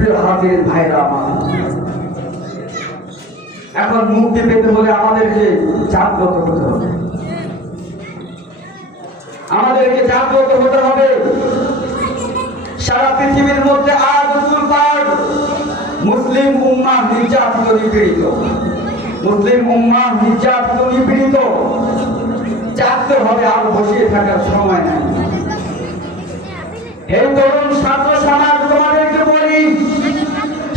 প্রিয় হাজির ভাইরা আমার, এখন মুক্তি পেতে হলে আমাদেরকে জাগ্রত হতে হবে, আমাদেরকে জাগ্রত হতে হবে। সারা পৃথিবীর মধ্যে আজ উল্পাট মুসলিম উম্মাহ নির্যাতিত নিপীড়িত, মুসলিম উম্মাহ নির্যাতিত নিপীড়িত। জাগতে হবে, আর বসিয়ে থাকার সময় নাই। এই তরুণ ছাত্র সমাজ তোমাদেরকে বলি,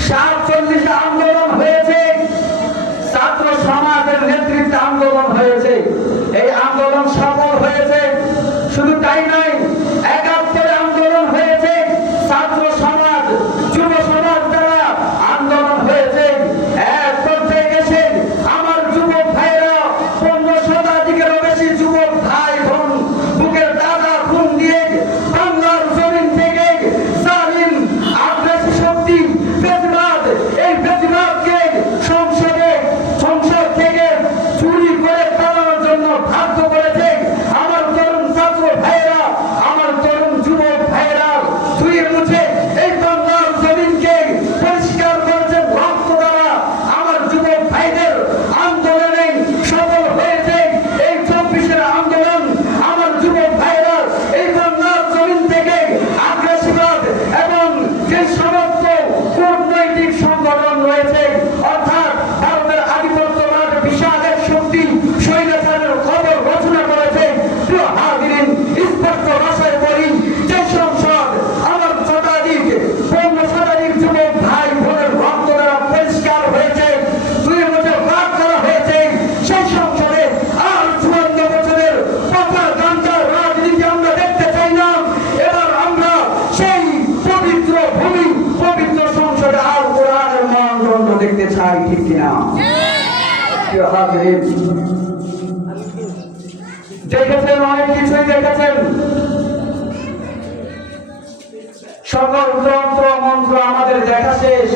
47 আন্দোলন হয়েছে, ছাত্র সমাজের নেতৃত্বে আন্দোলন হয়েছে, এই আন্দোলন সফল হয়েছে। শুধু তাই নয়, 71 আন্দোলন হয়েছে, ছাত্র সমাজ যুব সমাজ দ্বারা আন্দোলন হয়েছে। এক পর্যায়ে এসে আমার যুবক ভাইরা 15 শতাধিকেরও বেশি যুবক ভাই বোন বুকের দাদা খুন দিয়ে বাংলার জমিন থেকে জালিম আগ্রাসী শক্তি বেশিরভাগ এই বেশিরভাগকে সংসদ থেকে চুরি করে পালানোর জন্য বাধ্য করেছে। আমার তরুণ ছাত্র ভাইরা, আমার তরুণ যুবক ভাইরা ধুয়ে মুছে এই বাংলার জমিনকে পরিষ্কার করেছেন রক্ত দ্বারা। আমার যুবক ভাইদের আন্দোলনে সফল হয়েছে এই 24-এর আন্দোলন। আমার যুবক ভাইরা এই বাংলার জমিন থেকে আগ্রাসীবাদ এবং যে সমস্ত কূটনৈতিক সংগঠন রয়েছে, অর্থাৎ ভারতের আধিপত্যবাদ বিশাল এক শক্তি স্বৈরাচারের খবর রচনা করেছে। প্রিয় হাজিরিন, স্পষ্ট ভাষায় বলি, যে সংসদ আমার শতাধিক 15 শতাধিক যুবক ভাই বোনের রক্ত দ্বারা পরিষ্কার হয়েছে, 2 বছর বাদ করা হয়েছে, সেই সংসদে আর 54 বছরের পচা গাঞ্জার রাজনীতি আমরা দেখতে চাই না। এবার আমরা সেই পবিত্র ভূমি, পবিত্র সংসদে আর কোরআনের মানদণ্ড দেখতে চাই, ঠিক কিনা? প্রিয় হাজিরিন, দেখেছেন, অনেক কিছুই দেখেছেন। সকল তন্ত্র মন্ত্র আমাদের দেখা শেষ।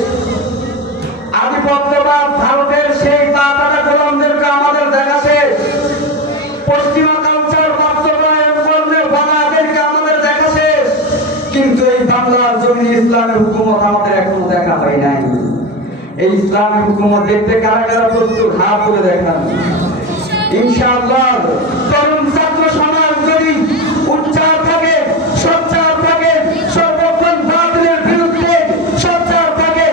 আধিপত্যবাদ ভারতের সেই তাতারা গোলামদেরকে আমাদের দেখা শেষ। পশ্চিমা কালচার বাস্তবায়ন করলে বাংলাদেশকে আমাদের দেখা শেষ। কিন্তু এই বাংলার জমিনে ইসলামের হুকুমত আমাদের এখনো দেখা হয় নাই। এই ইসলামের হুকুমত দেখতে কারা কারা প্রস্তুত, হাত তুলে দেখান। ইনশাআল্লাহ তরুণ ছাত্র সমাজ যদি উচ্চার থাকে, সোচ্চার থাকে, সর্বক্ষণ বাতিলের বিরুদ্ধে সোচ্চার থাকে,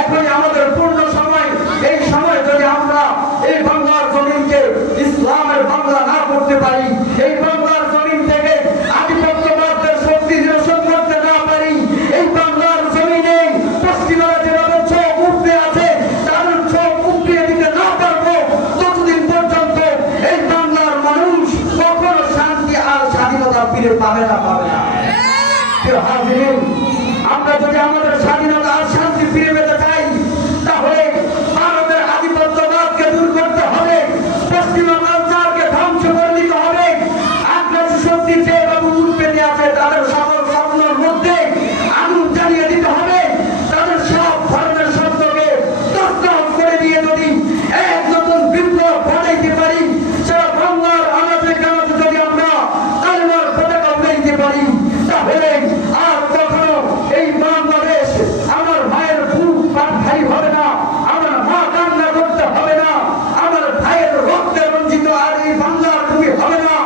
এখন আমাদের পূর্ণ সময়, এই সময় যদি আমরা এই বাংলার জমিনকে ইসলামের বাংলা না করতে পারি, এই বাংলার জমিন থেকে আধিপত্যবাদের শক্তি নিরসন করতে না পারি, এই বাংলার জমিনে পশ্চিমারা যেভাবে চোখ উঠতে আছে তাদের চোখ উঠিয়ে দিতে না পারবো, ততদিন পর্যন্ত এই বাংলার মানুষ কখনো শান্তি আর স্বাধীনতা ফিরে পাবে না। আমরা যদি আমাদের স্বাধীনতা আর শান্তি ফিরে পেতে চাই, তাহলে ভারতের আধিপত্যবাদকে দূর করতে হবে, পশ্চিমা কালচারকে ধ্বংস করে দিতে হবে। আগ্রাসী শক্তি যেভাবে উঠতে আছে তাদের সকল স্বপ্নের মধ্যে আগুন জ্বালিয়ে দিতে হবে। তাদের সব ধর্মের শব্দকে তছনছ করে দিয়ে যদি এক নতুন বিপ্লব ঘটাইতে পারি, সারা বাংলার আনাচে কানাচে যদি আমরা কালেমার পতাকা উড়াইতে পারি, তাহলে আর কখনো এই বাংলাদেশ আমার মায়ের বুক ভারী হবে না, আমার মা কান্না করতে হবে না, আমার ভাইয়ের রক্তে রঞ্জিত আর এই বাংলার ভূমি হবে না।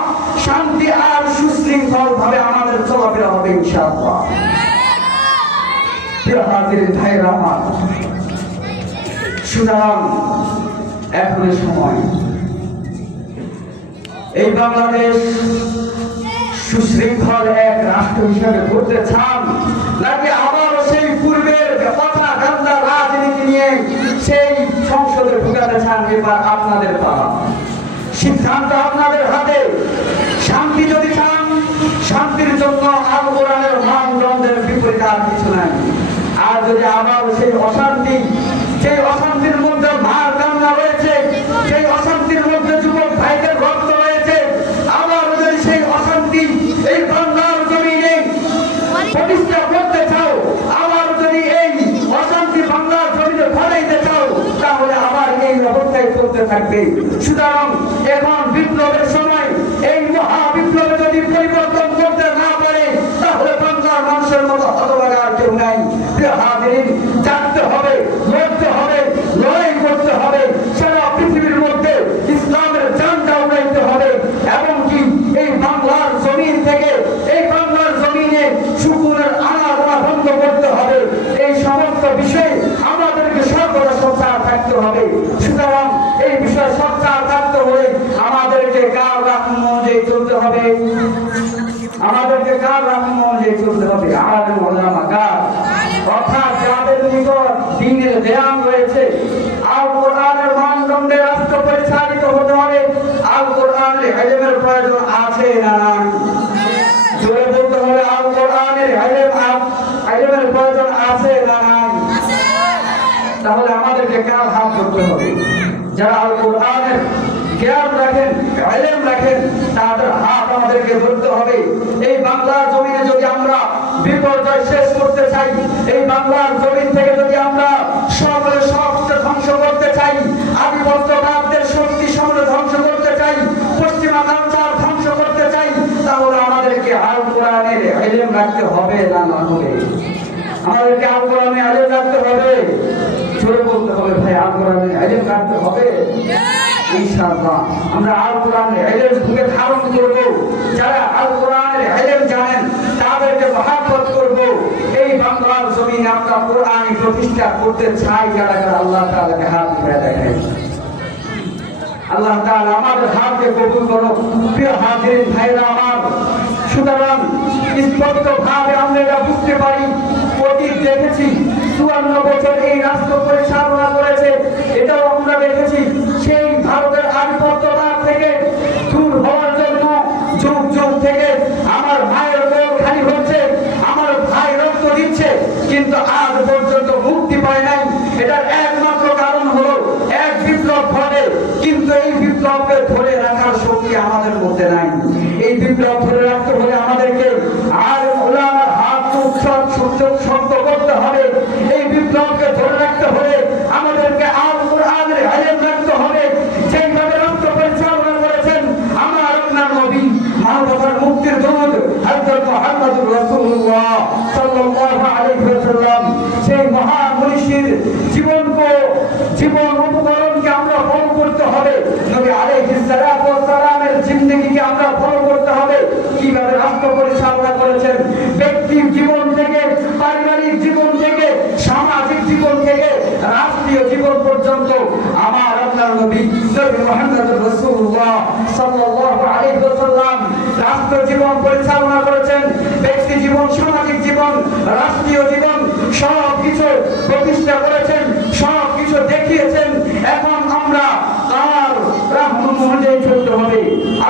শান্তি আর সুশৃঙ্খল ভাবে আমাদের চলাফেরা হবে ইনশাআল্লাহ। প্রিয় হাজির ভাইয়েরা আমার, সুতরাং এখন সময় এই বাংলাদেশ সুশৃঙ্খল এক রাষ্ট্র হিসেবে করতে চান, নাকি আবারও সেই পূর্বের কথা গান্দা রাজনীতি নিয়ে সেই সংসদে ঢুকাতে চান? এবার আপনাদের পালা, সিদ্ধান্ত আপনাদের হাতে। শান্তি যদি চান, শান্তির জন্য আল কোরআনের মানদণ্ডের বিপরীতে আর কিছু নাই। আর যদি আবার সেই অশান্তি, সেই অশান্তির মধ্যে মার কান্না রয়েছে, সেই অশান্তির মধ্যে যুবক ভাইদের রক্ত রয়েছে, আবার যদি সেই অশান্তি এই বাংলার জমিনে প্রতিষ্ঠা করতে চাও, আবার যদি এই অশান্তি বাংলার জমিনে ফলাইতে চাও, তাহলে আবার এই অবস্থায় চলতে থাকবে। সুতরাং এখন বিপ্লবের সময়, এই মহা বিপ্লবে যদি পরিবর্তন করতে না পারে, তাহলে বাংলার মানুষের মতো হতভাগা কেউ নাই। প্রিয় হাজিরিন, ধ্যান রয়েছে। আল কোরআনের মানদণ্ডে রাষ্ট্র পরিচালিত হতে হবে। আল কোরআনের ইলমের প্রয়োজন আছে না নাই? জোরে বলতে হবে, আল কোরআনের ইলমের প্রয়োজন আছে না নাই? তাহলে আমাদেরকে কার হাত ধরতে হবে? যারা আল কোরআনের জ্ঞান রাখেন, ইলম রাখেন, তাদের হাত আমাদেরকে ধরতে হবে। এই বাংলার জমিনে যদি আমরা বিপর্যয় শেষ করতে চাই, এই বাংলার জমিন থেকে যদি আমরা সকলে সবকে ধ্বংস করতে চাই, আধিপত্যবাদদের শক্তি সমূলে ধ্বংস করতে চাই, পশ্চিমা কালচার ধ্বংস করতে চাই, তাহলে আমাদেরকে আল কোরআনের ইলম রাখতে হবে না হবে? আমাদেরকে আল কোরআনের ইলম রাখতে হবে। জোরে বলতে হবে ভাই, আল কোরআনের ইলম রাখতে হবে। ইনশাআল্লাহ আমরা আল কোরআনের ইলম বুকে ধারণ করব। যারা আল কোরআনের ইলম জানেন তাদেরকে মহব্বত করব। এই বাংলার জমিনে আমরা কোরআন প্রতিষ্ঠা করতে চাই। যারা আল্লাহ তাআলাকে হাত উঠিয়ে দেখেন, আল্লাহ তাআলা আমাদের হাতকে কবুল করো। প্রিয় হাজিরিন ভাইরা আমার, সুতরাং স্পষ্টভাবে আমরা এটা বুঝতে পারি, অতীত দেখেছি 54 বছর এই রাষ্ট্র পরিচালনা করেছে, এটাও আমরা দেখেছি। সেই ভারতের আধিপত্যবাদ থেকে দূর হওয়ার জন্য যুগ যুগ থেকে আমার ভাইয়ের কোল খালি হচ্ছে, আমার ভাই রক্ত দিচ্ছে, কিন্তু আজ পর্যন্ত মুক্তি পায় নাই। এটার একমাত্র কারণ হলো এক বিপ্লব ঘটে, কিন্তু এই বিপ্লবকে ধরে রাখার শক্তি আমাদের মধ্যে নাই। এই বিপ্লব ধরে রাখতে হলে আমাদেরকে আর ওলামার হাত শক্ত করতে হবে। এই বিপ্লবকে ধরে রাখতে হলে আমাদেরকে আল কোরআনের ইলম রাখতে হবে। যেইভাবে রাষ্ট্র পরিচালনা করেছেন আমার আপনার নবী, মানবতার মুক্তির দূত হযরত মুহাম্মদুর রাসূলুল্লাহ সাল্লাল্লাহু আলাইহি ওয়াসাল্লাম, সেই মহান মনীষীর জীবন উপকরণকে আমরা ফলো করতে হবে। নবী আলাইহিস সালাতু ওয়াস সালামের জিন্দেগিকে আমরা ফলো করতে হবে। কিভাবে রাষ্ট্র পরিচালনা করেছেন, ব্যক্তির জীবন থেকে, পারিবারিক জীবন থেকে, সামাজিক জীবন থেকে, রাষ্ট্রীয় জীবন পর্যন্ত আমার আপনার নবী মুহাম্মদুর রাসূলুল্লাহ সাল্লাল্লাহু আলাইহি ওয়াসাল্লাম রাষ্ট্র জীবন পরিচালনা করেছেন। ব্যক্তি জীবন, সামাজিক জীবন, রাষ্ট্রীয় জীবন সবকিছু প্রতিষ্ঠা করেছেন, সবকিছু দেখিয়েছেন। এখন আমরা তার রাহনুম অনুযায়ী চলতে হবে,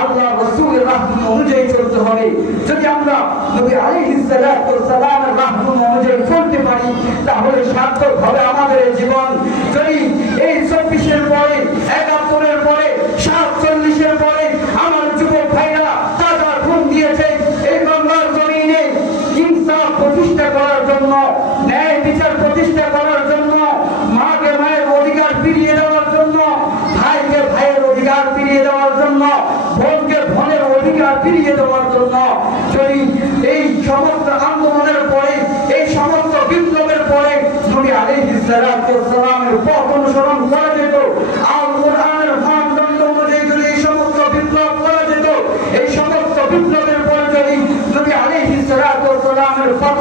আল্লাহ রাসূলের রাহনুম অনুযায়ী চলতে হবে। যদি আমরা নবী আলাইহিস সালাতু ওয়াস সালামের রাহনুম অনুযায়ী চলতে পারি, তাহলে সার্থক হবে আমাদের এই জীবন। যদি এই 24-এর পরে, 71-এর পরে, 47-এর পরে আমার যুবক ভাইরা তাজা ঘুম দিয়েছে এই বাংলার জমিনে ইনসাফ প্রতিষ্ঠা করার জন্য, ন্যায় বিচার প্রতিষ্ঠা করার জন্য, মাকে মায়ের অধিকার ফিরিয়ে দেওয়ার জন্য, ভাইকে ভাইয়ের অধিকার ফিরিয়ে দেওয়ার জন্য, বোনকে বোনের অধিকার ফিরিয়ে দেওয়ার জন্য, যদি এই সমস্ত আন্দোলনের পরে, এই সমস্ত বিপ্লবের পরে নবী আলাইহিস সালাতু ওয়াস সালামের পথ অনুসরণ করা যেত, আল কোরআনের মানদণ্ড অনুযায়ী যদি এই সমস্ত বিপ্লব করা যেত, এই সমস্ত বিপ্লবের পরে যদি নবী আলাইহিস সালাতু ওয়াস সালামের পথ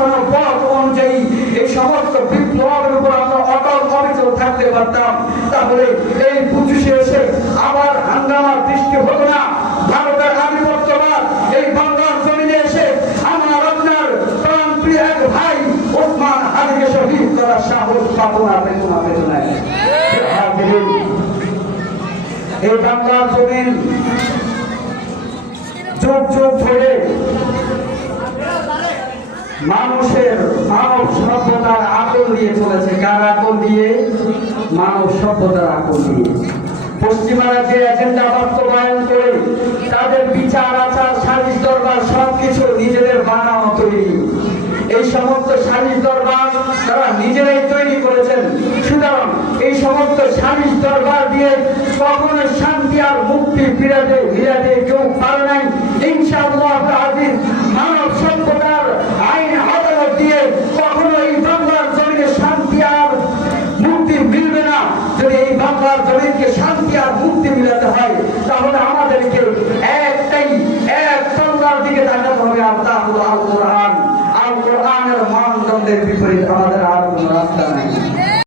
অনুযায়ী এই সমস্ত বিপ্লবের উপর আমরা অটল অবিচল থাকতে পারতাম, তাহলে এই 25-এ এসে আবার হাঙ্গামার সৃষ্টি হতো না। ভারতের আধিপত্যবাদ এই বাংলার জমিনে এসে আমার আপনার প্রাণপ্রিয় এক ভাই ওসমান হাদিকে শহীদ করার সাহস পাবো না, পেতো না। এই বাংলার জমিন যুগ যুগ ধরে মানুষের মানব সভ্যতার আকল দিয়ে চলেছে। কার আকল দিয়ে? মানব সভ্যতার আকল দিয়ে। পশ্চিমারা যে এজেন্ডা বাস্তবায়ন করে তাদের বিচার, আচার, সালিশ দরবার সবকিছু নিজেদের বানানো তৈরি। এই সমস্ত সালিশ দরবার তারা নিজেরাই তৈরি করেছেন। সুতরাং এই সমস্ত সালিশ দরবার দিয়ে কখনো শান্তি আর মুক্তি ফিরাতে কেউ পারে নাই। ইনশাআল্লাহ আজিজ মানব সভ্যতার আইন আদালত দিয়ে কখনো এই বাংলার জমিনে শান্তি আর মুক্তি মিলবে না। যদি এই বাংলার জমিনকে শান্তি আর মুক্তি মিলাতে হয়, তাহলে আমাদেরকে এক তলোয়ার দিকে তাকাতে হবে, আর তা হলো আল কোরআন। আল কোরআনের মানদণ্ডের বিপরীত